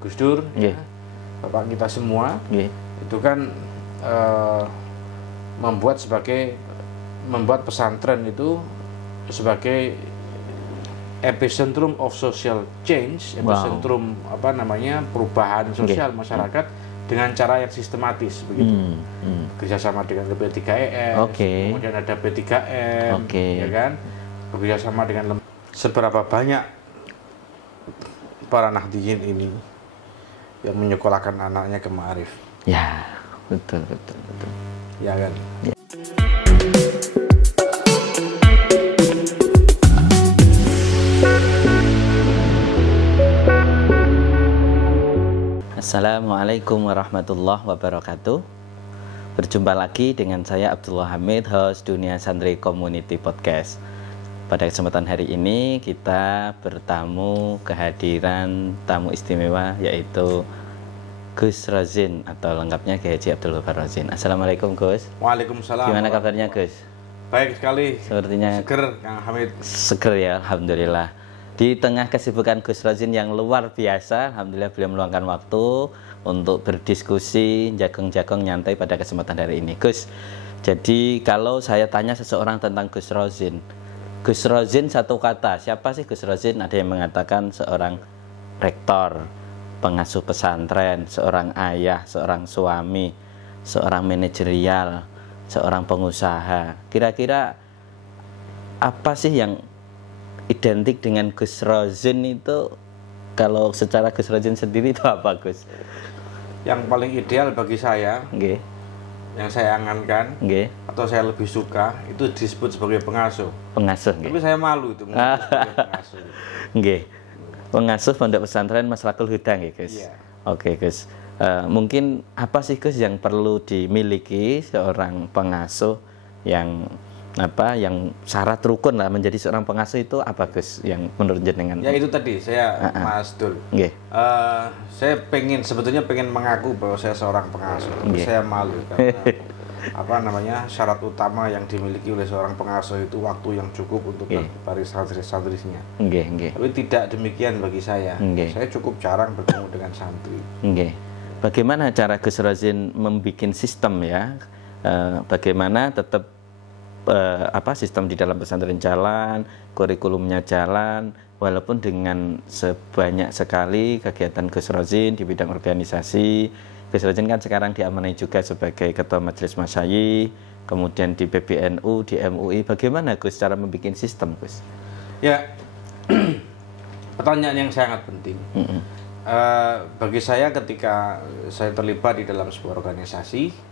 Gus Dur, ya, Bapak kita semua, itu kan membuat pesantren itu sebagai epicentrum of social change, epicentrum perubahan sosial masyarakat dengan cara yang sistematis begitu. Kerjasama dengan P3ES, kemudian ada P3M, ya kan, kerjasama dengan seberapa banyak para nahdiyin ini yang menyekolahkan anaknya ke ma'arif. Ya, betul. Ya kan. Ya. Assalamualaikum warahmatullahi wabarakatuh. Berjumpa lagi dengan saya Abdullah Hamid, host Dunia Santri Community Podcast. Pada kesempatan hari ini kita bertamu kehadiran tamu istimewa, yaitu Gus Rozin atau lengkapnya Kiai Haji Abdul Ghaffar Rozin. Assalamualaikum Gus. Waalaikumsalam. Gimana kabarnya Gus? Baik sekali. Sepertinya seger Kang Hamid. Seger ya, alhamdulillah. Di tengah kesibukan Gus Rozin yang luar biasa, alhamdulillah beliau meluangkan waktu untuk berdiskusi, jagong-jagong nyantai pada kesempatan hari ini. Gus, jadi kalau saya tanya seseorang tentang Gus Rozin satu kata, siapa sih Gus Rozin? Ada yang mengatakan seorang rektor, pengasuh pesantren, seorang ayah, seorang suami, seorang manajerial, seorang pengusaha. Kira-kira apa sih yang identik dengan Gus Rozin itu? Kalau secara Gus Rozin sendiri itu apa, Gus? Yang paling ideal bagi saya, yang saya angankan, atau saya lebih suka, itu disebut sebagai pengasuh. Tapi saya malu itu sebagai pengasuh. Pengasuh Pondok Pesantren Maslakul Huda, Gus. Yeah. Oke, Gus. Mungkin apa sih, Gus, yang perlu dimiliki seorang pengasuh yang syarat rukun lah menjadi seorang pengasuh itu apa, Gus, yang menurut jenengan? Ya itu tadi saya Mas Dul. Saya sebetulnya pengen mengaku bahwa saya seorang pengasuh, tapi saya malu karena syarat utama yang dimiliki oleh seorang pengasuh itu waktu yang cukup untuk bagi santri-santrinya. Tapi tidak demikian bagi saya. Saya cukup jarang bertemu dengan santri. Bagaimana cara Gus Rozin membuat sistem ya? Bagaimana tetap sistem di dalam pesantren jalan, kurikulumnya jalan, walaupun dengan sebanyak sekali kegiatan Gus Rozin di bidang organisasi. Gus Rozin kan sekarang diamanai juga sebagai Ketua Majelis Masyayikh, kemudian di PBNU, di MUI. Bagaimana Gus cara membuat sistem, Gus? Ya, pertanyaan yang sangat penting. Bagi saya ketika saya terlibat di dalam sebuah organisasi,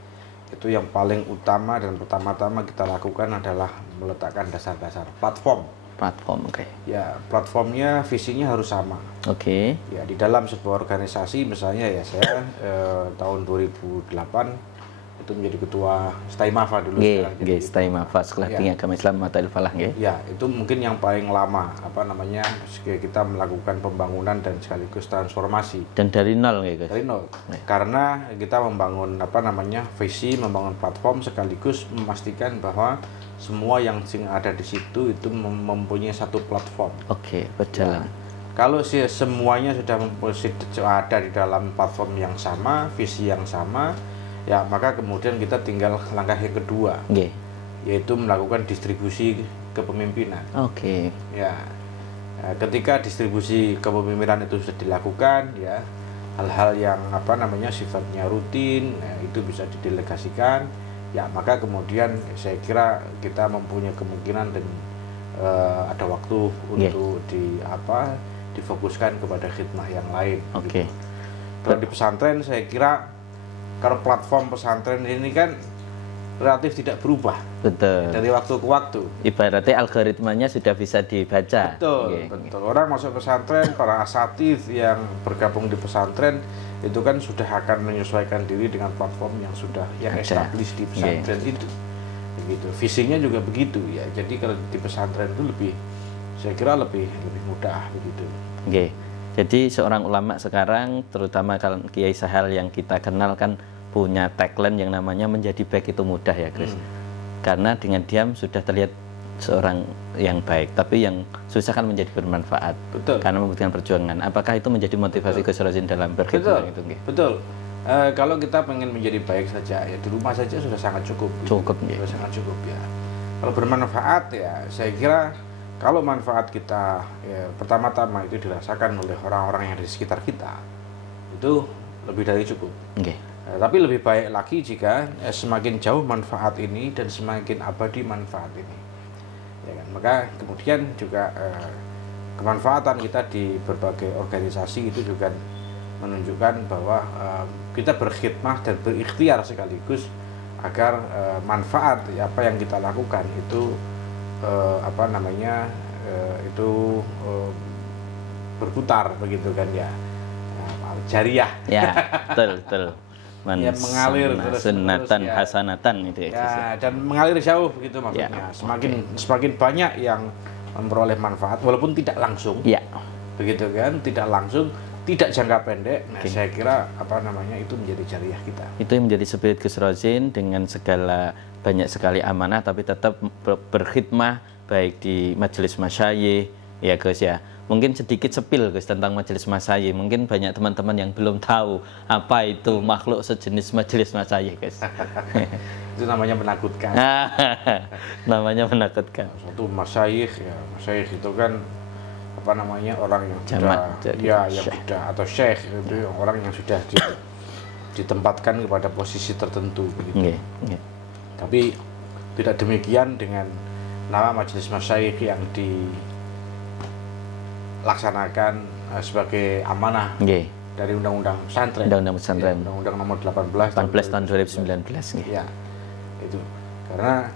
itu yang paling utama dan pertama-tama kita lakukan adalah meletakkan dasar-dasar platform. Ya, platformnya, visinya harus sama. Ya, di dalam sebuah organisasi, misalnya ya saya tahun 2008 itu menjadi ketua Staimafa dulu. Staimafa, Sekolah Tinggi Agama Islam Matail Falah. Ya, itu mungkin yang paling lama kita melakukan pembangunan dan sekaligus transformasi. Dan dari nol, Gus. Dari nol. Karena kita membangun visi, membangun platform sekaligus memastikan bahwa semua yang ada di situ itu mempunyai satu platform. Berjalan. Kalau semuanya sudah ada di dalam platform yang sama, visi yang sama, ya maka kemudian kita tinggal langkah yang kedua, yaitu melakukan distribusi kepemimpinan. Ya, ketika distribusi kepemimpinan itu sudah dilakukan, ya hal-hal yang sifatnya rutin, itu bisa didelegasikan. Ya maka kemudian saya kira kita mempunyai kemungkinan dan ada waktu untuk difokuskan kepada khidmah yang lain. Gitu. Kalau di pesantren saya kira kalau platform pesantren ini kan relatif tidak berubah. Betul. Dari waktu ke waktu. Ibaratnya algoritmanya sudah bisa dibaca. Betul. Orang masuk pesantren, para asatidz yang bergabung di pesantren itu kan sudah akan menyesuaikan diri dengan platform yang sudah established di pesantren itu. Begitu. Visinya juga begitu ya. Jadi kalau di pesantren itu saya kira lebih mudah begitu. Jadi seorang ulama sekarang, terutama kalau Kiai Sahal yang kita kenal kan punya tagline yang namanya menjadi baik itu mudah ya, Gus. Karena dengan diam sudah terlihat seorang yang baik, tapi yang susah kan menjadi bermanfaat. Betul. Karena membuktikan perjuangan. Apakah itu menjadi motivasi Gus Rozin dalam berkhidmat itu? Betul. Kalau kita pengen menjadi baik saja, ya di rumah saja sudah sangat cukup. Cukup, sudah sangat cukup ya. Kalau bermanfaat ya, saya kira kalau manfaat kita ya, pertama-tama itu dirasakan oleh orang-orang yang di sekitar kita, itu lebih dari cukup. Tapi lebih baik lagi jika semakin jauh manfaat ini dan semakin abadi manfaat ini. Ya kan? Maka kemudian juga kemanfaatan kita di berbagai organisasi itu juga menunjukkan bahwa kita berkhidmah dan berikhtiar sekaligus agar manfaat apa yang kita lakukan itu itu berputar begitu kan ya, jariah ya. Betul ya, mengalir terus sunatan ya, hasanatan itu ya, dan mengalir jauh begitu maksudnya ya, semakin banyak yang memperoleh manfaat walaupun tidak langsung ya, begitu kan, tidak langsung, tidak jangka pendek. Nah, saya kira itu menjadi jariah kita. Itu yang menjadi spirit Gus Rozin dengan segala banyak sekali amanah, tapi tetap berkhidmah baik di majelis masyayikh ya Gus ya. Mungkin sedikit sepil Gus tentang majelis masyayikh. Mungkin banyak teman-teman yang belum tahu apa itu makhluk sejenis majelis masyayikh Gus. Itu namanya menakutkan. Namanya menakutkan. Satu masyayikh ya, masyayikh itu kan orang yang sudah sudah atau syekh itu orang yang sudah ditempatkan kepada posisi tertentu begitu. Tapi tidak demikian dengan nama majelis masyayikh yang dilaksanakan sebagai amanah dari Undang-Undang Pesantren. Undang-Undang nomor 18 tahun 2019. Ya, itu karena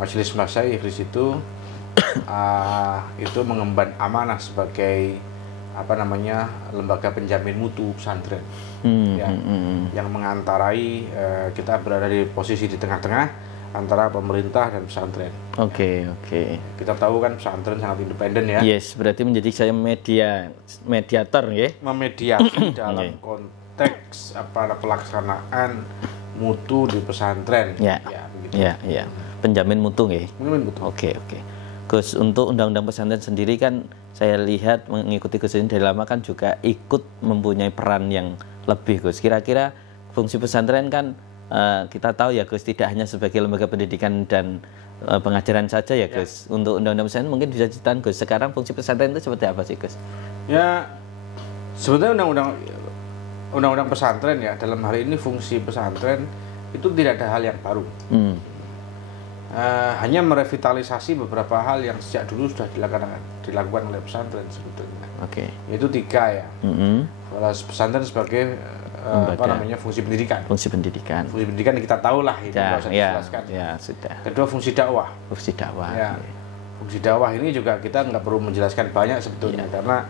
majelis masyayikh di situ itu mengemban amanah sebagai lembaga penjamin mutu pesantren, yang mengantarai kita berada di posisi di tengah-tengah antara pemerintah dan pesantren. Oke. Kita tahu kan pesantren sangat independen ya. Yes, berarti menjadi saya mediator ya. Memediasi dalam konteks pelaksanaan mutu di pesantren. Ya, begitu. Ya. Penjamin mutu ya. Penjamin mutu. Oke. Gus, untuk undang-undang pesantren sendiri kan saya lihat mengikuti Gus ini dari lama kan juga ikut mempunyai peran yang lebih Gus. Kira-kira fungsi pesantren kan kita tahu ya Gus, tidak hanya sebagai lembaga pendidikan dan pengajaran saja ya Gus. Untuk undang-undang pesantren mungkin bisa ceritakan Gus, sekarang fungsi pesantren itu seperti apa sih Gus? Ya, sebetulnya undang-undang pesantren ya, dalam hari ini fungsi pesantren itu tidak ada hal yang baru. Hanya merevitalisasi beberapa hal yang sejak dulu sudah dilakukan oleh pesantren sebetulnya. Yaitu 3 ya. Pesantren sebagai fungsi pendidikan. Fungsi pendidikan kita tahu lah, itu nggak usah dijelaskan. Sudah. Kedua, fungsi dakwah. Ya. Fungsi dakwah ini juga kita nggak perlu menjelaskan banyak sebetulnya, karena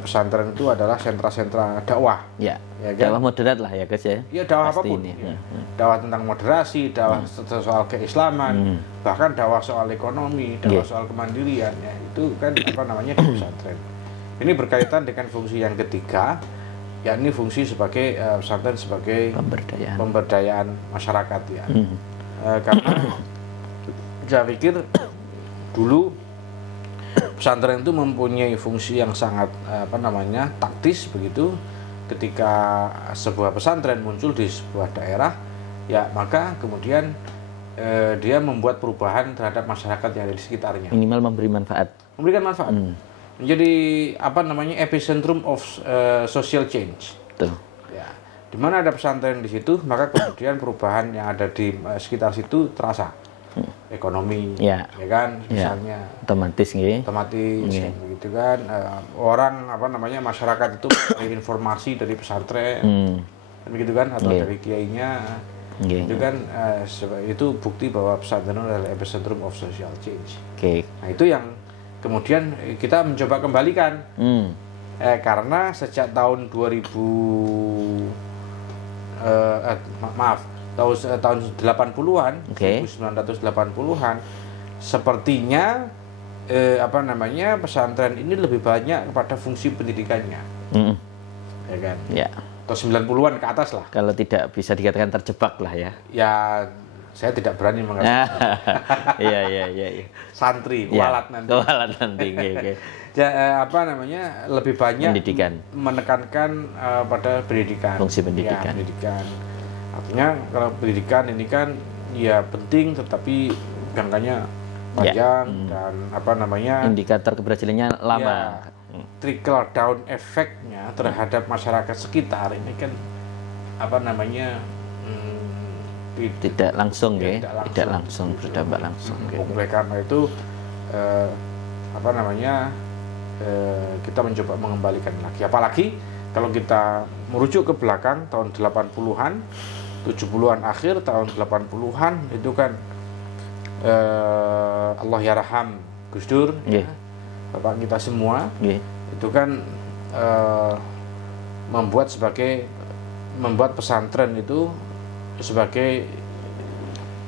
pesantren itu adalah sentra-sentra dakwah. Ya kan? Dakwah moderat lah ya guys ya. Iya, dakwah apapun. Ya. Dakwah tentang moderasi, dakwah soal keislaman, bahkan dakwah soal ekonomi, dakwah soal kemandirian ya. Itu kan di pesantren. Ini berkaitan dengan fungsi yang ketiga, yakni fungsi sebagai pesantren sebagai pemberdayaan masyarakat ya. Karena saya pikir dulu pesantren itu mempunyai fungsi yang sangat taktis begitu. Ketika sebuah pesantren muncul di sebuah daerah, ya maka kemudian dia membuat perubahan terhadap masyarakat yang ada di sekitarnya. Minimal memberikan manfaat. Menjadi epicentrum of social change. Betul. Ya, di mana ada pesantren di situ, maka kemudian perubahan yang ada di sekitar situ terasa. Ekonomi, ya kan, misalnya otomatis begitu kan, orang masyarakat itu mencari informasi dari pesantren, begitu kan, atau dari kiainya, itu kan, itu bukti bahwa pesantren adalah epicentrum of social change. Nah, itu yang kemudian kita mencoba kembalikan, karena sejak tahun tahun 80-an, 1980-an, sepertinya pesantren ini lebih banyak kepada fungsi pendidikannya, ya kan? Ya. Atau 90-an ke atas lah. Kalau tidak bisa dikatakan terjebak lah ya. Ya, saya tidak berani mengatakan. Iya. Santri, kualat nanti. Kualat nanti. Okay. Lebih banyak pendidikan. Menekankan pada pendidikan. Fungsi pendidikan. Ya, pendidikan. Artinya kalau pendidikan ini kan ya penting, tetapi jangkanya panjang dan indikator keberhasilannya lama. Ya, trickle down efeknya terhadap masyarakat sekitar ini kan tidak langsung tidak langsung berdampak langsung. Oleh karena itu kita mencoba mengembalikan lagi, apalagi kalau kita merujuk ke belakang tahun 80-an, 70-an akhir, tahun 80-an itu kan Allah yarham Gus Dur, ya, Bapak kita semua, itu kan membuat pesantren itu sebagai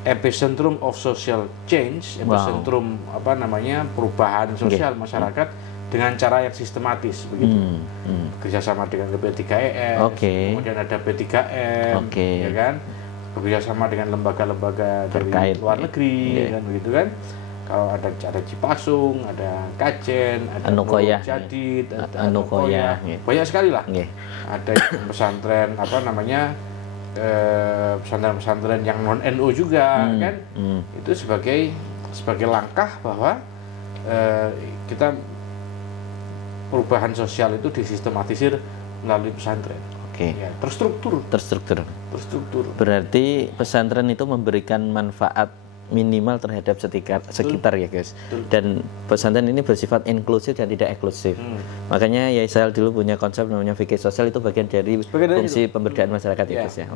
epicentrum of social change, epicentrum perubahan sosial masyarakat dengan cara yang sistematis begitu. Kerjasama dengan P3ES, kemudian ada P3M, ya kan, bekerjasama dengan lembaga-lembaga dari luar negeri, kan begitu kan. Kalau ada Cipasung, ada Kacen, ada Nukoyah, Jadid, ada Nukoyah, banyak sekali lah. Ada pesantren pesantren yang non NU juga kan, itu sebagai langkah bahwa kita perubahan sosial itu disistematisir melalui pesantren. Ya, terstruktur. Berarti pesantren itu memberikan manfaat minimal terhadap sekitar ya guys. Dan pesantren ini bersifat inklusif dan tidak eksklusif. Makanya Yaisal dulu punya konsep namanya fikih sosial, itu bagian dari fungsi pemberdayaan masyarakat ya guys ya.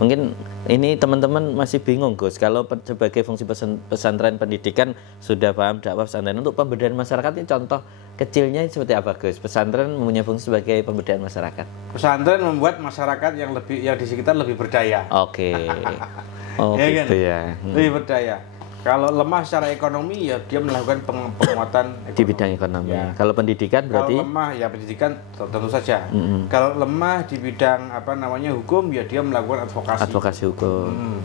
Mungkin ini teman-teman masih bingung Gus, kalau sebagai fungsi pesantren pendidikan sudah paham dakwah pesantren, untuk pemberdayaan masyarakat ini contoh kecilnya seperti apa Gus? Pesantren mempunyai fungsi sebagai pemberdayaan masyarakat. Pesantren membuat masyarakat yang di sekitar lebih berdaya. Oh ya, gitu ya. Lebih berdaya. Kalau lemah secara ekonomi ya dia melakukan penguatan ekonomi. Di bidang ekonomi. Ya. Kalau pendidikan berarti? Kalau lemah ya pendidikan tentu saja. Kalau lemah di bidang hukum ya dia melakukan advokasi. Advokasi hukum.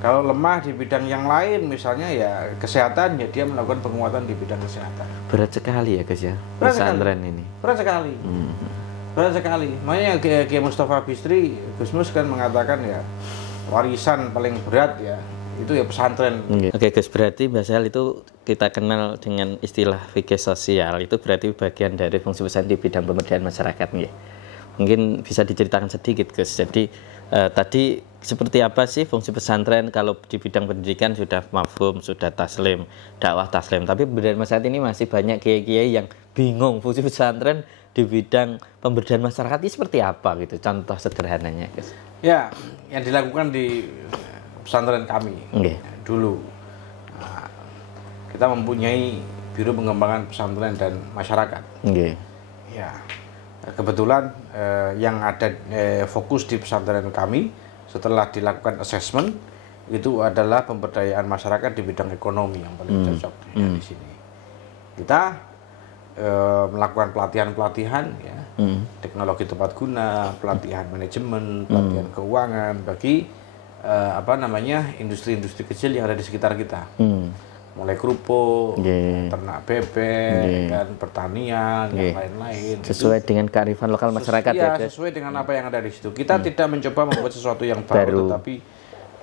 Kalau lemah di bidang yang lain misalnya ya kesehatan ya dia melakukan penguatan di bidang kesehatan. Berat sekali ya guys ya. Pesantren ini. Berat sekali. Berat sekali. Makanya Kiai Mustafa Bisri, Gus Mus kan mengatakan ya warisan paling berat ya itu ya pesantren. Oke Gus, berarti Mbak Sel itu kita kenal dengan istilah fikih sosial, itu berarti bagian dari fungsi pesantren di bidang pemberdayaan masyarakat ya. Mungkin bisa diceritakan sedikit Gus. Jadi tadi seperti apa sih fungsi pesantren? Kalau di bidang pendidikan sudah mafhum, sudah taslim, dakwah taslim, tapi pemberdayaan masyarakat ini masih banyak kiai-kiai yang bingung fungsi pesantren di bidang pemberdayaan masyarakat ini seperti apa gitu, contoh sederhananya Gus. Ya, yang dilakukan di pesantren kami dulu, kita mempunyai Biro Pengembangan Pesantren dan Masyarakat. Ya, kebetulan yang ada fokus di pesantren kami setelah dilakukan assessment itu adalah pemberdayaan masyarakat di bidang ekonomi yang paling cocok ya, di sini. Kita melakukan pelatihan ya, teknologi tepat guna, pelatihan manajemen, pelatihan keuangan bagi industri-industri kecil yang ada di sekitar kita, mulai kerupuk, ternak bebek, dan pertanian, yang lain-lain. Sesuai dengan kearifan lokal masyarakat ya. Sesuai dengan apa yang ada di situ. Kita tidak mencoba membuat sesuatu yang baru, tetapi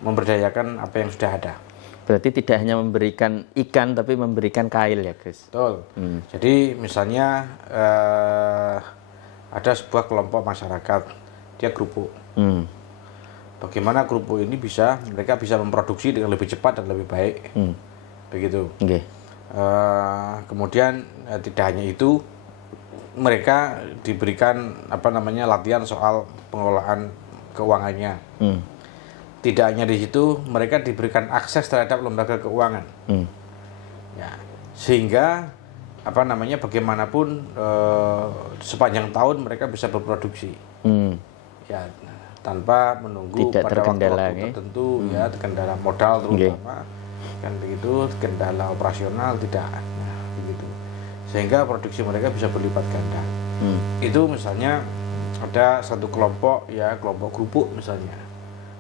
memberdayakan apa yang sudah ada. Berarti tidak hanya memberikan ikan, tapi memberikan kail ya Gus. Betul. Jadi misalnya ada sebuah kelompok masyarakat, dia kerupuk. Bagaimana kerupuk ini mereka bisa memproduksi dengan lebih cepat dan lebih baik, begitu. Kemudian tidak hanya itu, mereka diberikan latihan soal pengelolaan keuangannya. Tidak hanya di situ, mereka diberikan akses terhadap lembaga keuangan, ya, sehingga bagaimanapun sepanjang tahun mereka bisa berproduksi, ya, tanpa menunggu pada waktu tertentu, ya, kendala modal terutama, kan begitu, kendala operasional tidak, begitu, sehingga produksi mereka bisa berlipat ganda. Itu misalnya ada satu kelompok, ya, kelompok kerupuk misalnya.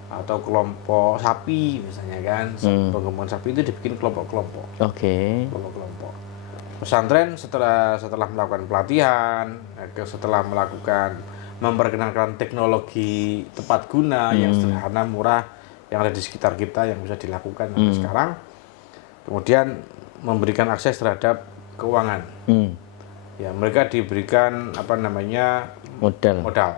atau kelompok sapi misalnya kan, pengembangan sapi itu dibikin kelompok-kelompok. Kelompok-kelompok. Pesantren setelah melakukan pelatihan, setelah memperkenalkan teknologi tepat guna yang sederhana, murah, yang ada di sekitar kita yang bisa dilakukan sampai sekarang, kemudian memberikan akses terhadap keuangan. Ya, mereka diberikan modal.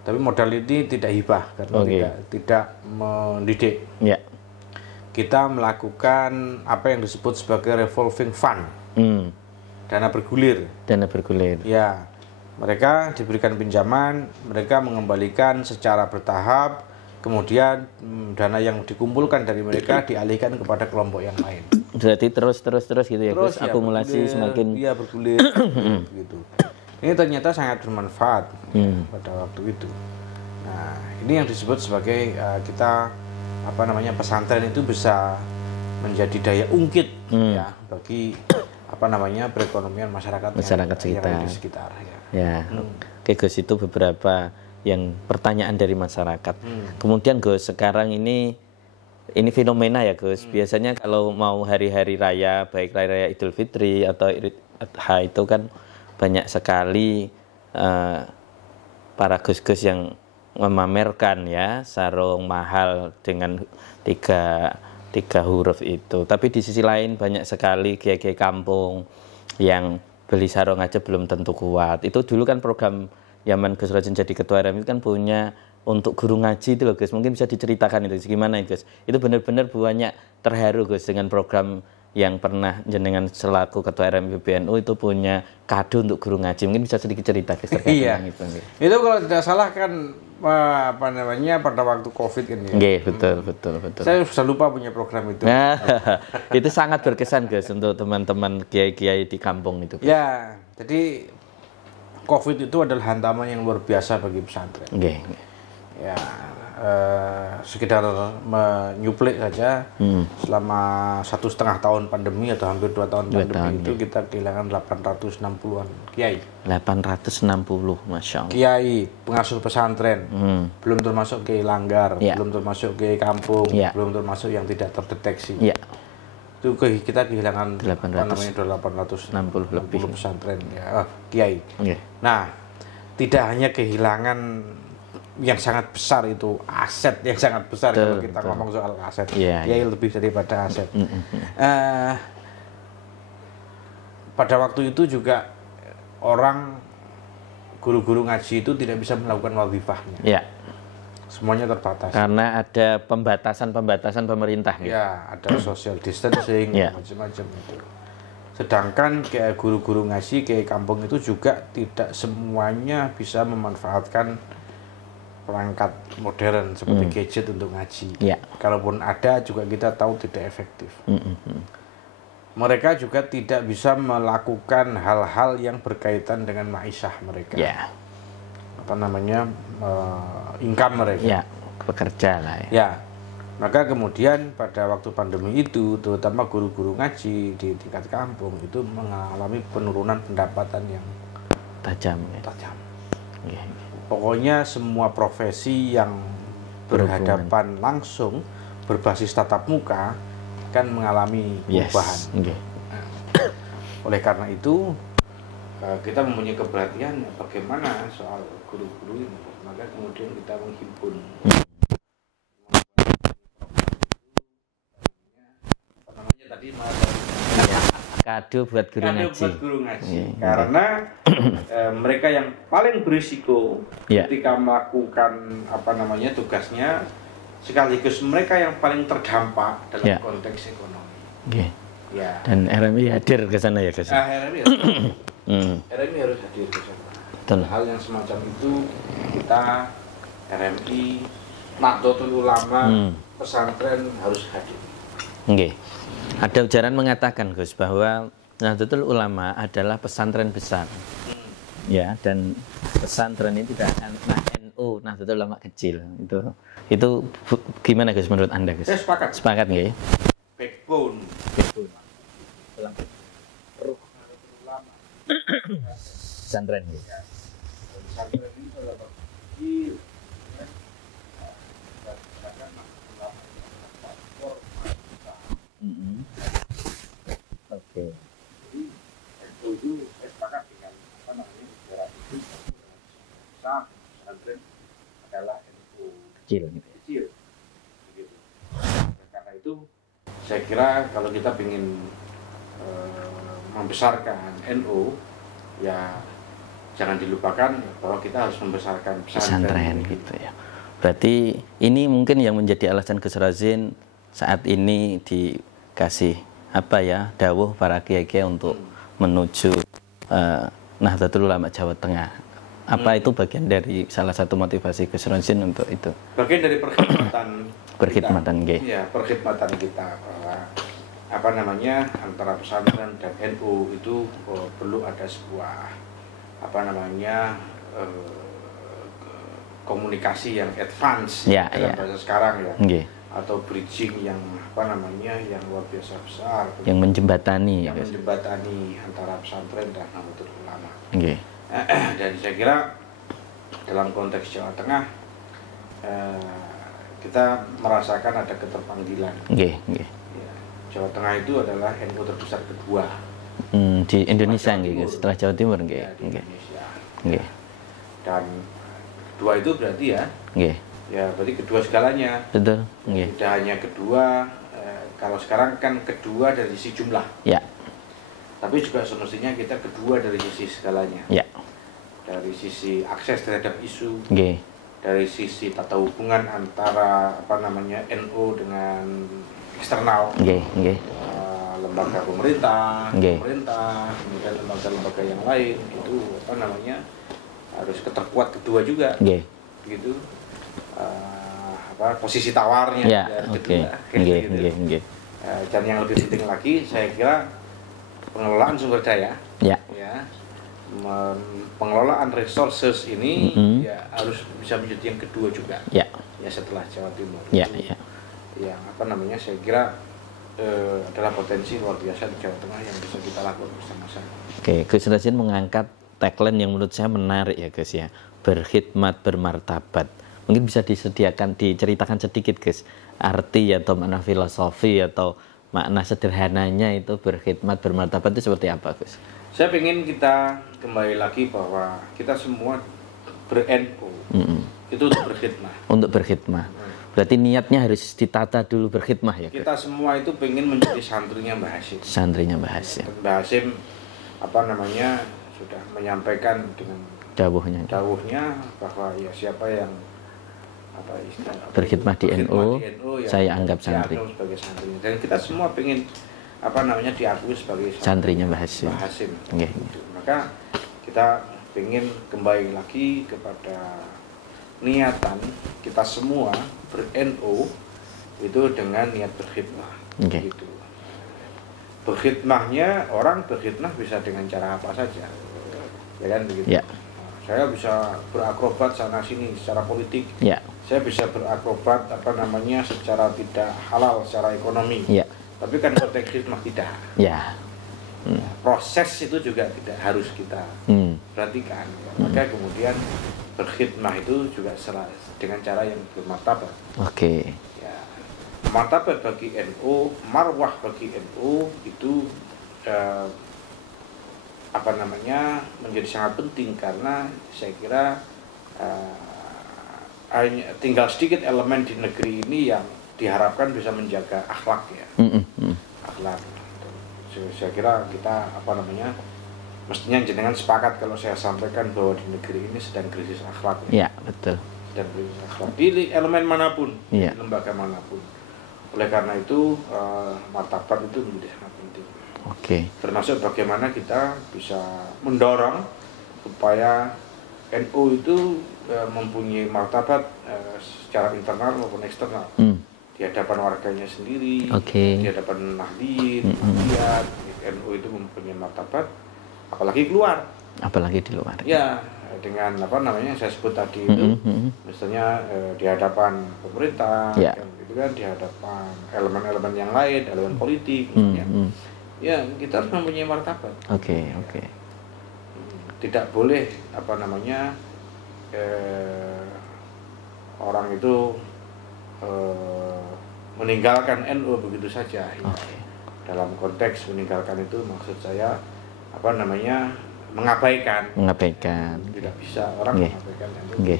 Tapi modal ini tidak hibah karena tidak mendidik. Kita melakukan apa yang disebut sebagai revolving fund, dana bergulir. Ya, mereka diberikan pinjaman, mereka mengembalikan secara bertahap, kemudian dana yang dikumpulkan dari mereka dialihkan kepada kelompok yang lain. Berarti terus gitu ya, terus akumulasi bergulir, semakin bergulir gitu. Ini ternyata sangat bermanfaat pada waktu itu. Nah, ini yang disebut sebagai pesantren itu bisa menjadi daya ungkit ya bagi perekonomian masyarakat yang ada di sekitar. Oke Gus, itu beberapa yang pertanyaan dari masyarakat. Kemudian Gus, sekarang ini fenomena ya Gus. Biasanya kalau mau hari-hari raya, baik raya Idul Fitri atau Idul Adha itu kan banyak sekali para gus-gus yang memamerkan ya sarung mahal dengan tiga huruf itu. Tapi di sisi lain banyak sekali kiai-kiai kampung yang beli sarung aja belum tentu kuat. Itu dulu kan program zaman Gus Rojen jadi ketua RM itu kan punya untuk guru ngaji itu loh Gus. Mungkin bisa diceritakan itu gimana Gus? Itu benar-benar banyak terharu Gus dengan program yang pernah jenengan selaku ketua RM PBNU itu punya kado untuk guru ngaji. Mungkin bisa sedikit cerita Gus terkait dengan itu. Itu kalau tidak salah kan pada waktu Covid kan ya. Betul. Saya sudah lupa punya program itu. Itu sangat berkesan Gus untuk teman-teman kiai-kiai di kampung itu. Ya, jadi Covid itu adalah hantaman yang luar biasa bagi pesantren. Ya, sekedar menyuplik saja selama 1,5 tahun pandemi atau hampir 2 tahun pandemi itu kita kehilangan 860-an kiai. 860, Masya Allah. Kiai pengasuh pesantren, belum termasuk kiai langgar, belum termasuk kiai kampung, belum termasuk yang tidak terdeteksi. Itu kita kehilangan 860 lebih pesantren ya, kiai. Nah, tidak hanya kehilangan yang sangat besar itu aset yang sangat besar kalau kita ngomong soal aset, kiai lebih daripada aset. Pada waktu itu juga guru-guru ngaji itu tidak bisa melakukan wazifahnya. Semuanya terbatas. Karena ada pembatasan pemerintah. Ya, ada social distancing, macam-macam itu. Sedangkan kayak guru-guru ngaji, kayak kampung itu juga tidak semuanya bisa memanfaatkan perangkat modern seperti gadget untuk ngaji. Kalaupun ada juga kita tahu tidak efektif. Mereka juga tidak bisa melakukan hal-hal yang berkaitan dengan ma'isyah mereka. Income mereka. Bekerja lah Maka kemudian pada waktu pandemi itu, terutama guru-guru ngaji di tingkat kampung itu mengalami penurunan pendapatan yang tajam. Pokoknya semua profesi yang berhadapan langsung berbasis tatap muka kan mengalami perubahan. Oleh karena itu kita mempunyai keperhatian bagaimana soal guru-guru ini. Maka kemudian kita menghimpun kado buat guru ngaji. Karena mereka yang paling berisiko ketika melakukan tugasnya, sekaligus mereka yang paling terdampak dalam konteks ekonomi. Dan RMI hadir ke sana ya Gus. RMI harus hadir ke sana. Hal yang semacam itu kita RMI, Nahdlatul Ulama, pesantren harus hadir. Ada ujaran mengatakan Gus bahwa Nahdlatul Ulama adalah pesantren besar. Dan pesantren ini tidak akan Nahdlatul Ulama kecil. Itu gimana Gus menurut Anda Gus? Saya sepakat. Sepakat nggih? Backbone. Pesantren. Pesantren itu adalah kecil. besar, pesantren adalah NU kecil. Begitu. Karena itu saya kira kalau kita ingin membesarkan NU, ya jangan dilupakan bahwa kita harus membesarkan pesantren gitu ya. Berarti ini mungkin yang menjadi alasan Gus Razin saat ini dikasih apa ya, dawuh para kiai-kiai untuk menuju Nahdlatul Ulama Jawa Tengah. Apa itu bagian dari salah satu motivasi Gus Razin untuk itu? Bagian dari perkhidmatan kita. Ya, perkhidmatan kita bahwa apa namanya, antara pesantren dan NU itu perlu ada sebuah apa namanya komunikasi yang advance dalam bahasa sekarang ya, atau bridging yang apa namanya, yang luar biasa besar, yang menjembatani antara pesantren dan Nahdlatul Ulama. Dan saya kira dalam konteks Jawa Tengah kita merasakan ada keterpanggilan. Ya, Jawa Tengah itu adalah NU terbesar kedua di Indonesia, setelah Jawa Timur. Ya, di Indonesia. Dan kedua itu berarti ya berarti kedua segalanya. Betul. Tidak hanya kedua, kalau sekarang kan kedua dari sisi jumlah. Tapi juga semestinya kita kedua dari sisi segalanya. Dari sisi akses terhadap isu. Dari sisi tata hubungan antara apa namanya NU dengan eksternal. Lembaga pemerintah, kemudian lembaga-lembaga yang lain, itu apa namanya, harus keterkuat kedua juga, gitu. Posisi tawarnya kedua. Gitu. Dan yang lebih penting lagi, saya kira pengelolaan sumber daya, pengelolaan resources ini ya harus bisa menjadi yang kedua juga, ya setelah Jawa Timur. Yang apa namanya, saya kira adalah potensi luar biasa di Jawa Tengah yang bisa kita lakukan bersama-sama. Gus Razin mengangkat tagline yang menurut saya menarik ya Gus ya, berkhidmat bermartabat. Mungkin bisa diceritakan sedikit Gus, arti atau makna filosofi atau makna sederhananya itu berkhidmat bermartabat itu seperti apa Gus? Saya ingin kita kembali lagi bahwa kita semua ber-NU itu untuk berkhidmat. Untuk berkhidmat. Berarti niatnya harus ditata dulu berkhidmah ya? Kita semua itu pengen menjadi santrinya Mbah Hasyim. Santrinya Mbah Hasyim. Mbah Hasyim apa namanya sudah menyampaikan dengan dawuhnya bahwa ya siapa yang apa istilahnya berkhidmah di NU, ya, saya anggap santri. Sebagai santri. Dan kita semua pengen apa namanya diakui sebagai santrinya Mbah Hasyim. Gitu. Maka kita pengen kembali lagi kepada niatan kita semua ber-NU itu dengan niat berkhidmah. Gitu. Berkhidmahnya, orang berkhidmah bisa dengan cara apa saja, ya kan begitu. Saya bisa berakrobat sana sini secara politik, saya bisa berakrobat apa namanya secara tidak halal secara ekonomi, tapi kan konteks khidmah tidak. Proses itu juga tidak harus kita perhatikan. Maka kemudian berkhidmah itu juga dengan cara yang bermartabat. Ya, martabat bagi NU, marwah bagi NU itu apa namanya menjadi sangat penting, karena saya kira tinggal sedikit elemen di negeri ini yang diharapkan bisa menjaga akhlak ya. Akhlak. Saya kira kita apa namanya mestinya jenengan sepakat kalau saya sampaikan bahwa di negeri ini sedang krisis akhlak. Betul. Dan krisis akhlak di elemen manapun, di lembaga manapun. Oleh karena itu martabat itu menjadi sangat penting. Termasuk bagaimana kita bisa mendorong supaya NU itu mempunyai martabat secara internal maupun eksternal. Di hadapan warganya sendiri, di hadapan Nahdien, kemudian NU itu mempunyai martabat, apalagi keluar. Apalagi di luar. Ya, dengan apa namanya saya sebut tadi itu, misalnya di hadapan pemerintah, itu kan di hadapan elemen-elemen yang lain, elemen politik, ya kita harus mempunyai martabat. Tidak boleh apa namanya orang itu meninggalkan NU begitu saja. Dalam konteks meninggalkan itu maksud saya apa namanya mengabaikan. Tidak bisa orang mengabaikan NU.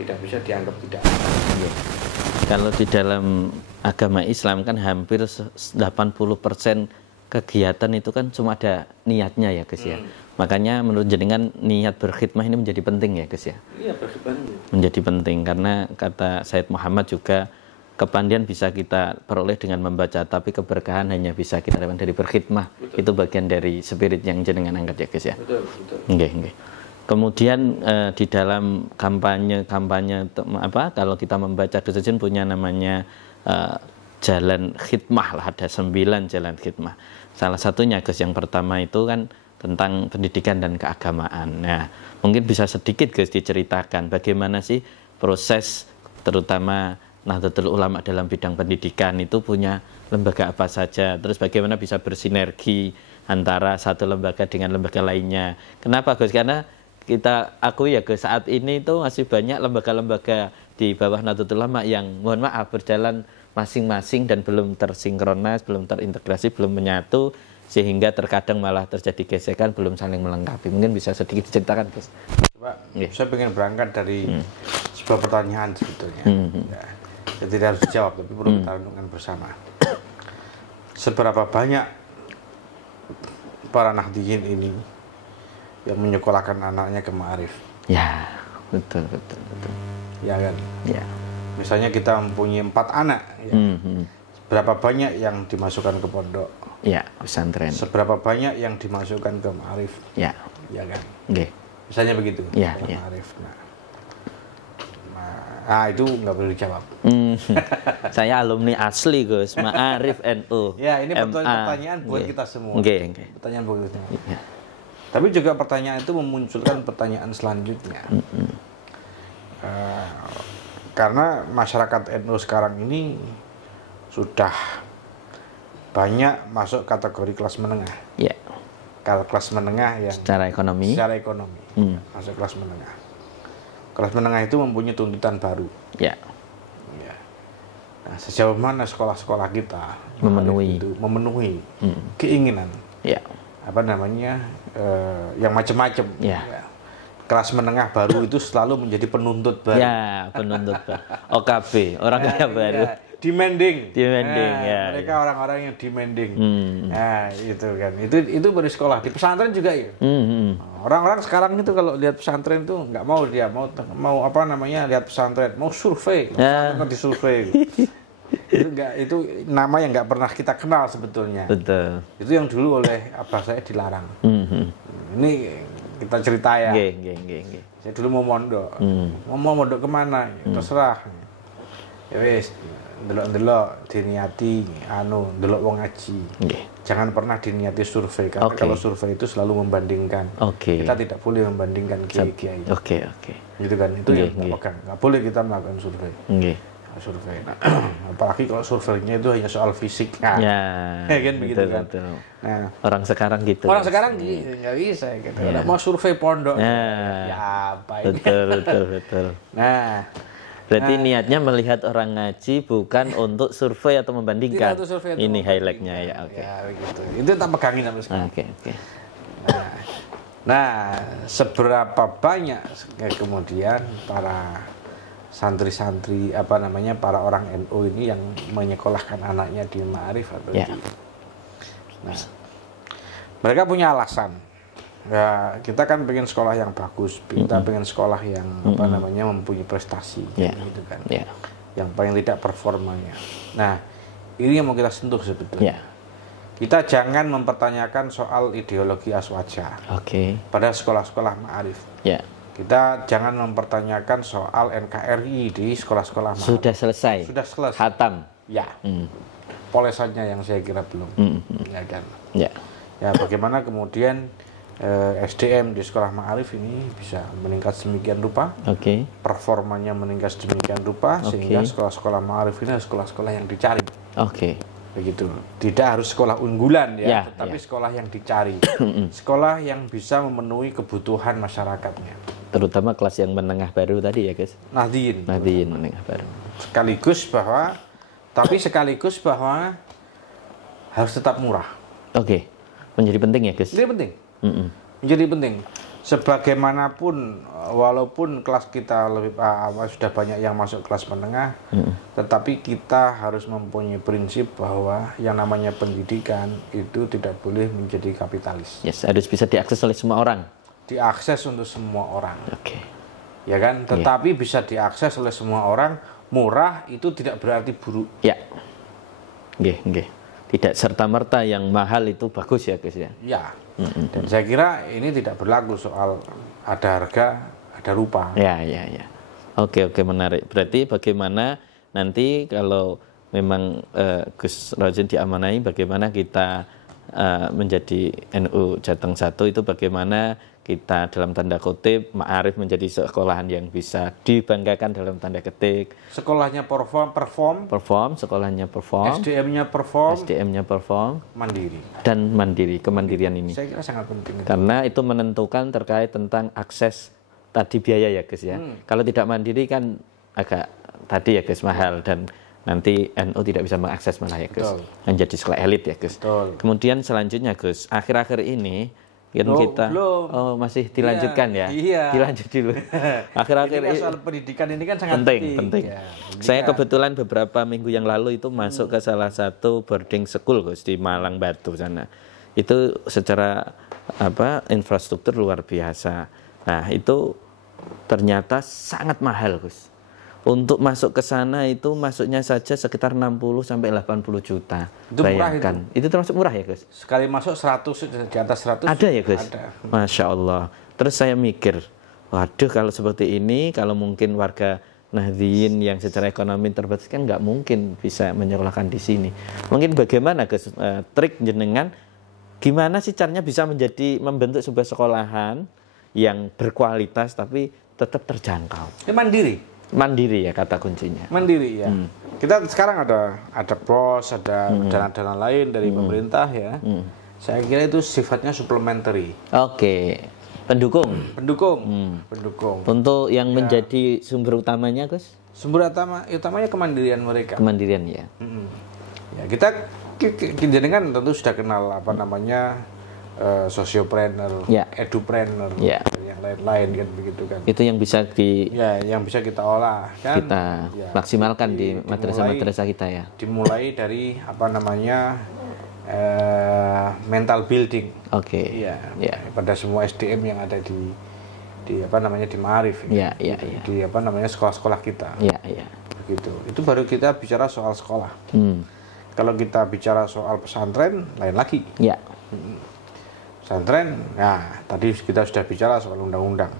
Tidak bisa dianggap tidak. Kalau di dalam agama Islam kan hampir 80% kegiatan itu kan cuma ada niatnya ya Gus ya. Makanya menurut jenengan niat berkhidmah ini menjadi penting ya Gus ya. Iya, berkhidmah menjadi penting karena kata Said Muhammad juga kepandian bisa kita peroleh dengan membaca, tapi keberkahan hanya bisa kita dapatkan dari berkhidmah. Betul. Itu bagian dari spirit yang jenengan angkat ya Gus ya. Betul. Okay. Kemudian di dalam kampanye apa kalau kita membaca Gus Jen punya namanya jalan khidmah lah, ada 9 jalan khidmah. Salah satunya Gus yang pertama itu kan tentang pendidikan dan keagamaan. Nah, mungkin bisa sedikit Gus diceritakan bagaimana sih proses terutama Nahdlatul Ulama dalam bidang pendidikan itu punya lembaga apa saja, terus bagaimana bisa bersinergi antara satu lembaga dengan lembaga lainnya. Kenapa Gus? Karena kita akui ya Gus, saat ini itu masih banyak lembaga-lembaga di bawah Nahdlatul Ulama yang mohon maaf berjalan masing-masing dan belum tersinkronis, belum terintegrasi, belum menyatu, sehingga terkadang malah terjadi gesekan, belum saling melengkapi. Mungkin bisa sedikit diceritakan Gus. Coba, saya ingin berangkat dari sebuah pertanyaan sebetulnya. Ya, tidak harus dijawab, tapi perlu kita renungkan bersama. Seberapa banyak para Nahdliyin ini yang menyekolahkan anaknya ke Ma'arif? Ya, betul. Ya kan? Ya. Misalnya kita mempunyai 4 anak, ya. Berapa banyak yang dimasukkan ke pondok? Ya, pesantren. Seberapa banyak yang dimasukkan ke Ma'arif? Ya. Ya kan? Okay. Misalnya begitu. Ya. Ma'arif. Nah, itu nggak perlu dijawab. Saya alumni asli Gus, Ma'arif NU. Ya, ini pertanyaan buat kita semua. Pertanyaan buat kita semua. Ya. Tapi juga pertanyaan itu memunculkan pertanyaan selanjutnya. Karena masyarakat NU sekarang ini sudah banyak masuk kategori kelas menengah. Ya. Kelas menengah yang secara ekonomi. Masuk kelas menengah. Kelas menengah itu mempunyai tuntutan baru. Ya. Nah, sejauh mana sekolah-sekolah kita memenuhi keinginan. Ya. Apa namanya? Yang macam-macam. Ya. Kelas menengah baru itu selalu menjadi penuntut baru. Ya, penuntut baru. OKB, orang kaya baru. Demanding. Ya. Mereka orang-orang yang demanding. Nah, itu kan. Itu baru sekolah. Di pesantren juga ya. Orang-orang sekarang itu kalau lihat pesantren itu nggak mau dia mau apa namanya lihat pesantren, mau survei, disurvei. itu nama yang nggak pernah kita kenal sebetulnya. Betul. Itu yang dulu oleh abah saya dilarang. Ini kita cerita ya. Saya dulu mau mondok. Mau mondok kemana? Terserah. Ya wis, delok diniati delok wong ngaji. Jangan pernah diniati survei karena kalau survei itu selalu membandingkan. Kita tidak boleh membandingkan kiai-kiai. Gitu kan. Itu yang kita pegang. Nggak boleh kita melakukan survei. Survei. Nah, apalagi kalau surveinya itu hanya soal fisik. Nah, kan begitu kan. Nah, orang sekarang gitu. Orang sekarang nggak bisa gitu. Mau survei pondok. Ya apa ini? Betul. Nah, berarti niatnya melihat orang ngaji bukan untuk survei atau membandingkan. Ini highlightnya ya. Ya begitu. Itu tak pegangin sampai sekarang. Nah, seberapa banyak kemudian para santri-santri para orang NU ini yang menyekolahkan anaknya di Ma'arif atau Nah, mereka punya alasan. Ya, kita kan pengen sekolah yang bagus, kita pengen sekolah yang mempunyai prestasi, gitu kan. Yang paling tidak performanya. Nah, ini yang mau kita sentuh sebetulnya. Kita jangan mempertanyakan soal ideologi aswaja pada sekolah-sekolah Ma'arif. Kita jangan mempertanyakan soal NKRI di sekolah-sekolah Ma'arif. Sudah selesai. Hatam. Ya. Polesannya yang saya kira belum. Ya kan. Ya, bagaimana kemudian SDM di sekolah Ma'arif ini bisa meningkat sedemikian rupa, performanya meningkat sedemikian rupa, sehingga sekolah-sekolah Ma'arif ini adalah sekolah-sekolah yang dicari. Begitu. Tidak harus sekolah unggulan tetapi sekolah yang dicari, sekolah yang bisa memenuhi kebutuhan masyarakatnya. Terutama kelas yang menengah baru tadi ya guys. Nahdliyin menengah baru. Sekaligus bahwa harus tetap murah. Menjadi penting ya guys. Ini penting. menjadi penting. Sebagaimanapun, walaupun kelas kita lebih sudah banyak yang masuk kelas menengah, tetapi kita harus mempunyai prinsip bahwa yang namanya pendidikan itu tidak boleh menjadi kapitalis. Yes, harus bisa diakses oleh semua orang. Diakses untuk semua orang. Oke. Ya kan? Tetapi bisa diakses oleh semua orang. Murah itu tidak berarti buruk. Ya. Nggih. Tidak serta-merta yang mahal itu bagus ya, Gus ya. Ya. Dan saya kira ini tidak berlaku soal ada harga, ada rupa. Ya. Oke, menarik. Berarti bagaimana nanti kalau memang Gus Rodzin diamanai, bagaimana kita menjadi NU Jateng 1 itu bagaimana kita dalam tanda kutip Ma'arif menjadi sekolahan yang bisa dibanggakan dalam tanda ketik. Sekolahnya perform, sekolahnya perform, SDM-nya perform, mandiri, kemandirian ini. Saya kira sangat penting. Karena itu menentukan terkait tentang akses tadi biaya ya Gus ya. Kalau tidak mandiri kan agak tadi ya Gus mahal dan nanti NU tidak bisa mengakses malah ya Gus. Menjadi sekolah elit ya Gus. Kemudian selanjutnya Gus, akhir-akhir ini kita masih dilanjutkan ya. Iya. Dilanjut dulu. Akhir-akhir ini soal pendidikan ini kan sangat penting. Ya, saya kebetulan beberapa minggu yang lalu itu masuk ke salah satu boarding school Gus di Malang Batu sana. Itu secara infrastruktur luar biasa. Nah, itu ternyata sangat mahal Gus. Untuk masuk ke sana itu masuknya saja sekitar 60 sampai 80 juta. Itu murah itu termasuk murah ya, Gus? Sekali masuk 100 di atas 100. Ada ya, Gus? Ada. Masya Allah. Terus saya mikir, waduh kalau seperti ini, kalau mungkin warga Nahdliyin yang secara ekonomi terbatas kan nggak mungkin bisa menyekolahkan di sini. Mungkin bagaimana Gus trik jenengan gimana sih caranya bisa membentuk sebuah sekolahan yang berkualitas tapi tetap terjangkau? Mandiri ya kata kuncinya. Mandiri ya. Kita sekarang ada BOS, ada dana-dana lain dari pemerintah ya. Saya kira itu sifatnya supplementary. Oke. Pendukung. Untuk yang menjadi sumber utamanya, Gus? Sumber utamanya kemandirian mereka. Kemandirian ya. Ya kita jenengan tentu sudah kenal sosiopreneur, edupreneur, dan yang lain-lain kan begitu kan. Itu yang bisa yang bisa kita olah kan. Kita maksimalkan di madrasah-madrasah kita ya. Dimulai dari mental building. Oke. Pada semua SDM yang ada di Ma'arif. Di sekolah-sekolah kita. Begitu. Itu baru kita bicara soal sekolah. Kalau kita bicara soal pesantren lain lagi. Pesantren, tadi kita sudah bicara soal undang-undang.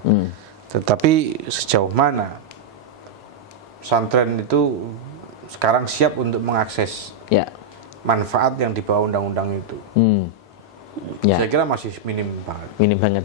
Tetapi sejauh mana pesantren itu sekarang siap untuk mengakses manfaat yang dibawa undang-undang itu? Saya kira masih minim banget. Minim banget.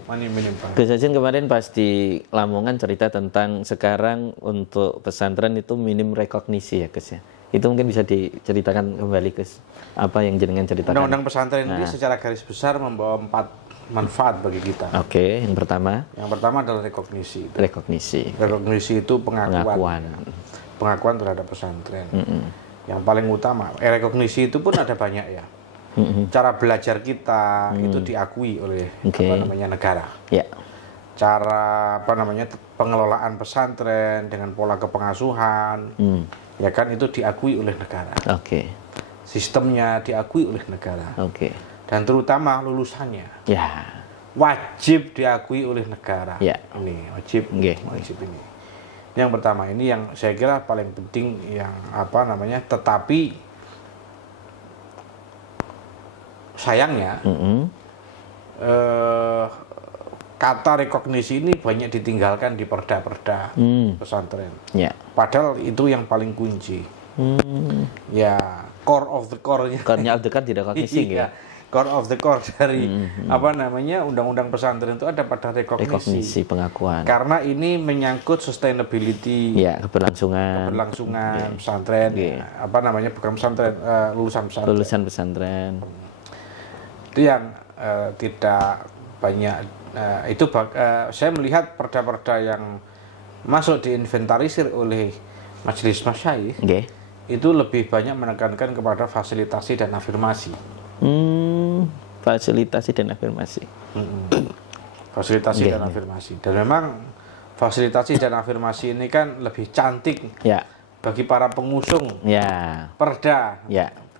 Gus Rodzin kemarin pas di Lamongan cerita tentang sekarang untuk pesantren itu minim rekognisi ya Gus ya. Itu mungkin bisa diceritakan kembali Gus. Apa yang jenengan ceritakan? Undang-undang pesantren ini secara garis besar membawa 4 manfaat bagi kita. Oke, yang pertama? Yang pertama adalah rekognisi. Rekognisi itu pengakuan terhadap pesantren. Yang paling utama, rekognisi itu pun ada banyak ya. Cara belajar kita itu diakui oleh negara. Cara pengelolaan pesantren dengan pola kepengasuhan, ya kan itu diakui oleh negara. Sistemnya diakui oleh negara. Dan terutama lulusannya. Wajib diakui oleh negara. Ini wajib ini. Yang pertama ini yang saya kira paling penting yang tetapi sayangnya kata rekognisi ini banyak ditinggalkan di perda-perda pesantren. Padahal itu yang paling kunci. Core of the core-nya. Core-nya of the core tidak rekognisi ya. Core of the core dari undang-undang pesantren itu ada pada rekognisi pengakuan. Karena ini menyangkut sustainability, keberlangsungan pesantren, bukan pesantren, lulusan pesantren. Itu yang tidak banyak. Saya melihat perda-perda yang masuk diinventarisir oleh Majelis Masyayikh itu lebih banyak menekankan kepada fasilitasi dan afirmasi. Fasilitasi dan afirmasi. Fasilitasi dan afirmasi. Dan memang fasilitasi dan afirmasi ini kan lebih cantik bagi para pengusung perda,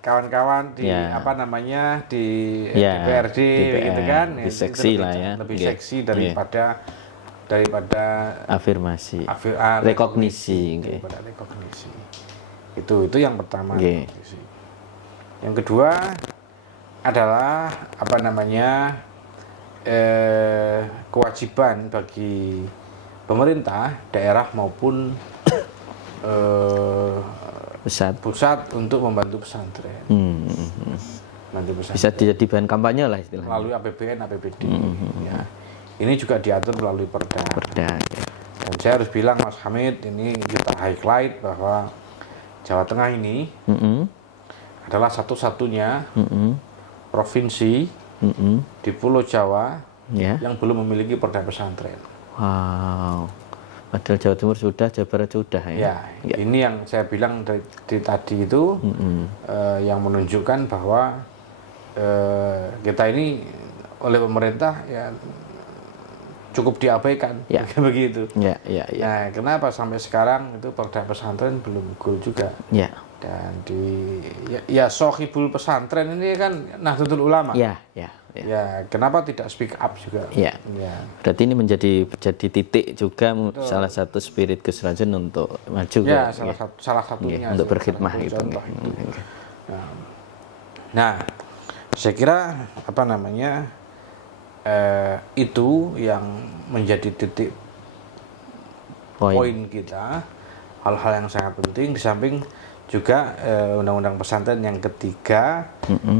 kawan-kawan di apa namanya di DPRD, gitu kan, lebih seksi lah ya, lebih seksi daripada afirmasi, rekognisi. Itu yang pertama. Yang kedua adalah apa namanya kewajiban bagi pemerintah daerah maupun pusat untuk membantu pesantren. Bisa jadi bahan kampanye lah istilahnya. Melalui APBN, APBD. Ya. Ini juga diatur melalui perda. Dan saya harus bilang Mas Hamid, ini kita highlight bahwa Jawa Tengah ini adalah satu-satunya provinsi di Pulau Jawa yang belum memiliki perda pesantren. Wow. Padahal Jawa Timur sudah, Jawa Barat sudah ya. Ini yang saya bilang dari tadi itu yang menunjukkan bahwa kita ini oleh pemerintah ya cukup diabaikan begitu. Nah, kenapa sampai sekarang itu perda pesantren belum goal juga? Dan di Sohibul pesantren ini kan Nahdlatul Ulama. Ya, kenapa tidak speak up juga? Berarti ini menjadi titik juga. Betul. Salah satu spirit Gus Razin untuk maju. Salah satunya untuk berkhidmah itu. Nah, saya kira apa namanya itu yang menjadi titik poin kita, hal-hal yang sangat penting. Di samping juga undang-undang pesantren yang ketiga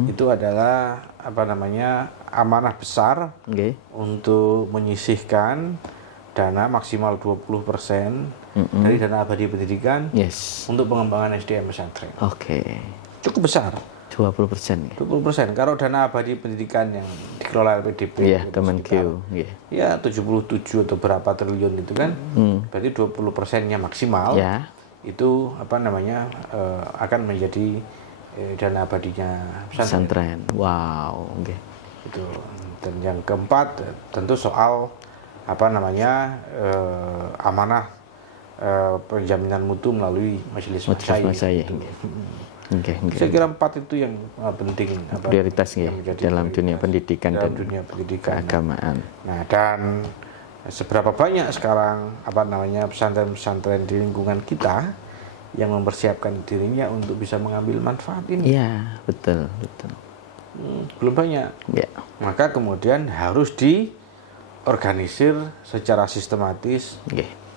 itu adalah apa namanya amanah besar untuk menyisihkan dana maksimal 20% dari dana abadi pendidikan untuk pengembangan SDM pesantren. Cukup besar. 20%. Kalau dana abadi pendidikan yang dikelola LPDP Kemenkeu, ya 77 atau berapa triliun itu kan, berarti 20%-nya maksimal. Itu apa namanya akan menjadi dana abadinya pesantren. Wow. Itu. Dan yang keempat tentu soal apa namanya amanah penjaminan mutu melalui majelis masyayikh. Saya kira 4 itu yang penting, prioritas dalam dunia pendidikan dan dunia pendidikan keagamaan. Nah, dan seberapa banyak sekarang apa namanya pesantren-pesantren di lingkungan kita yang mempersiapkan dirinya untuk bisa mengambil manfaat ini? Betul. Belum banyak. Maka kemudian harus diorganisir secara sistematis,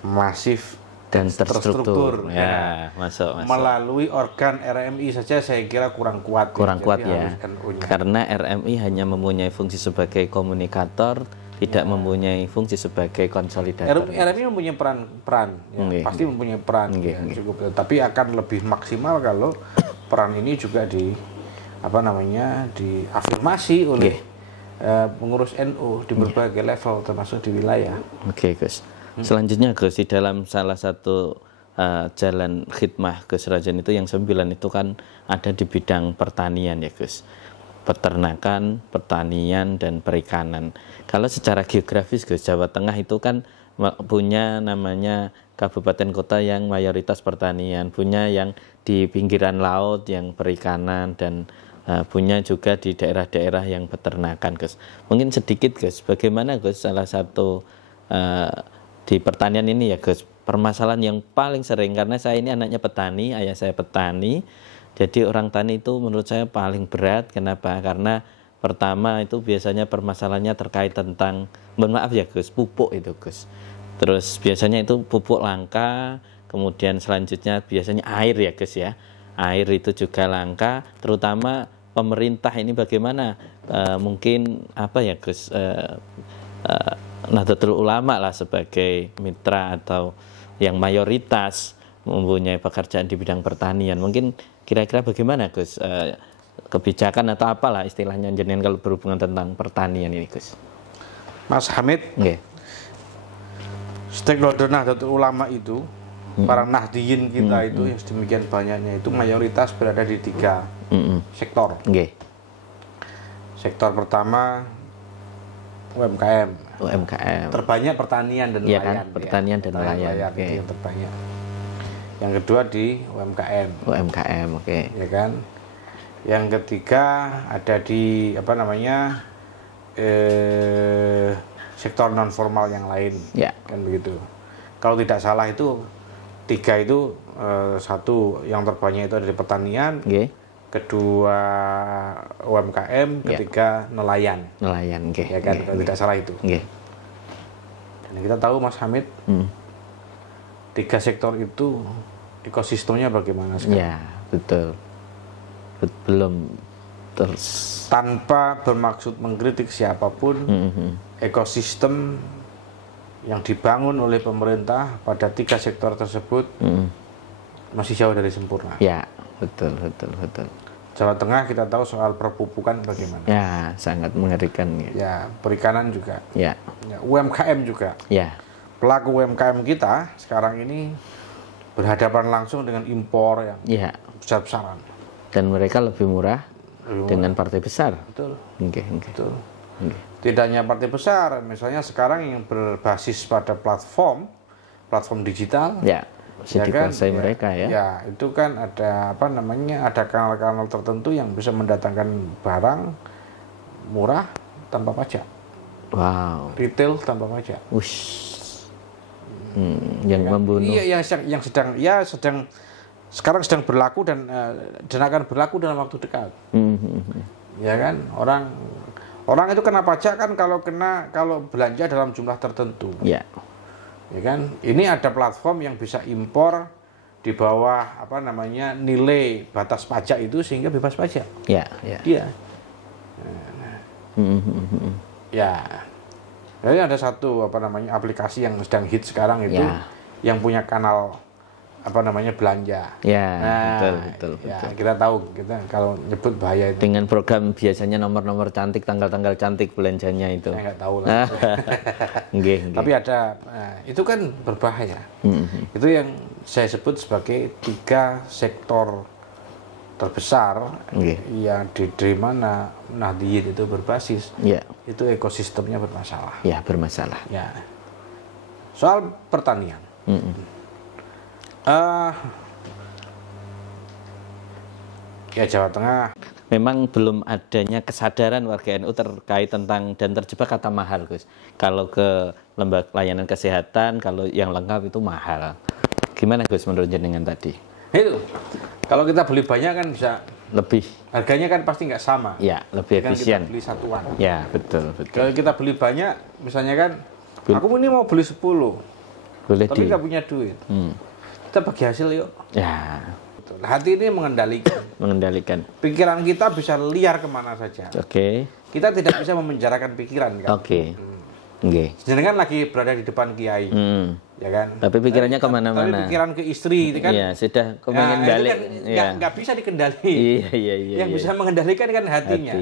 masif dan terstruktur. Masuk. Melalui organ RMI saja saya kira kurang kuat. Karena RMI hanya mempunyai fungsi sebagai komunikator, tidak mempunyai fungsi sebagai konsolidator. RMI mempunyai peran pasti mempunyai peran cukup, tapi akan lebih maksimal kalau peran ini juga diafirmasi oleh pengurus NU di berbagai level termasuk di wilayah. Gus. Selanjutnya Gus, di dalam salah satu jalan khidmah Gus Razin itu yang 9 itu kan ada di bidang pertanian ya Gus. Peternakan, pertanian, dan perikanan. Kalau secara geografis Gus, Jawa Tengah itu kan punya namanya kabupaten kota yang mayoritas pertanian, punya yang di pinggiran laut yang perikanan, dan punya juga di daerah-daerah yang peternakan Gus. Mungkin sedikit Gus, bagaimana Gus salah satu di pertanian ini ya Gus, permasalahan yang paling sering, karena saya ini anaknya petani, ayah saya petani. Jadi orang tani itu menurut saya paling berat. Kenapa? Karena pertama itu biasanya permasalahannya terkait tentang, mohon maaf ya Gus, pupuk itu Gus. Terus biasanya itu pupuk langka, kemudian selanjutnya biasanya air ya Gus ya. Air itu juga langka, terutama pemerintah ini bagaimana mungkin apa ya Gus, Nahdlatul Ulama lah sebagai mitra atau yang mayoritas mempunyai pekerjaan di bidang pertanian. Mungkin kira-kira bagaimana Gus kebijakan atau apalah istilahnya jenengan kalau berhubungan tentang pertanian ini Gus? Mas Hamid, stakeholder Nahdlatul Ulama itu, para nahdiyin kita itu yang sedemikian banyaknya itu mayoritas berada di 3 sektor. Sektor pertama UMKM. UMKM. Terbanyak pertanian dan Iya nelayan. kan, pertanian dan nelayan. Oke. Yang terbanyak. Yang kedua di UMKM. UMKM, oke. Ya kan. Yang ketiga ada di apa namanya sektor non formal yang lain. Ya. Kan begitu. Kalau tidak salah itu 3 itu satu yang terbanyak itu ada di pertanian. Oke. Kedua UMKM, ketiga nelayan. Nelayan, oke. Ya kan, kalau tidak salah itu. Oke. Dan kita tahu Mas Hamid, 3 sektor itu ekosistemnya bagaimana sekarang? Ya, betul. Belum tanpa bermaksud mengkritik siapapun, ekosistem yang dibangun oleh pemerintah pada 3 sektor tersebut masih jauh dari sempurna. Ya, betul. Jawa Tengah kita tahu soal perpupukan bagaimana. Ya, sangat mengerikan. Ya, perikanan juga. Ya. UMKM juga. Ya. Pelaku UMKM kita sekarang ini berhadapan langsung dengan impor yang besar-besaran. Dan mereka lebih murah dengan partai besar. Betul. Betul. Tidak hanya partai besar, misalnya sekarang yang berbasis pada platform digital. Ya. Masih dikuasai mereka ya. Ya, itu kan ada apa namanya? Ada kanal-kanal tertentu yang bisa mendatangkan barang murah tanpa pajak. Wow. Retail tanpa pajak. Yang membunuh. Iya, yang sedang sekarang sedang berlaku dan akan berlaku dalam waktu dekat. Ya kan, orang itu kena pajak kan kalau belanja dalam jumlah tertentu. Ya. Ya kan, ini ada platform yang bisa impor di bawah apa namanya nilai batas pajak itu sehingga bebas pajak. Ya. Iya. Ya. Jadi ada satu apa namanya aplikasi yang sedang hit sekarang itu yang punya kanal apa namanya belanja. Ya, betul. Ya, kita tahu kita kalau nyebut bahaya itu. Dengan program biasanya nomor-nomor cantik, tanggal-tanggal cantik belanjanya itu. Saya nggak tahu lah. Tapi ada, itu kan berbahaya. Itu yang saya sebut sebagai 3 sektor terbesar yang di mana Nahdliyin itu berbasis. Itu ekosistemnya bermasalah. Ya, bermasalah. Ya. Soal pertanian. Ya Jawa Tengah memang belum adanya kesadaran warga NU terkait tentang dan terjebak kata mahal, Gus. Kalau ke lembaga layanan kesehatan, kalau yang lengkap itu mahal. Gimana Gus menurut jenengan tadi? Itu kalau kita beli banyak kan bisa lebih, harganya kan pasti nggak sama. Ya, lebih efisien. Kita beli satuan. Ya, betul. Kalau kita beli banyak, misalnya kan, aku ini mau beli 10, tapi nggak punya duit. Kita bagi hasil yuk. Ya. Hati ini mengendalikan. Pikiran kita bisa liar kemana saja. Oke. Kita tidak bisa memenjarakan pikiran kan. Oke. Sedangkan lagi berada di depan kiai, ya kan. Tapi pikirannya kemana-mana. Tapi pikiran ke istri, itu kan. Iya, sudah kepengen balik. Kan nggak bisa dikendali. Iya. Yang bisa mengendalikan kan hatinya.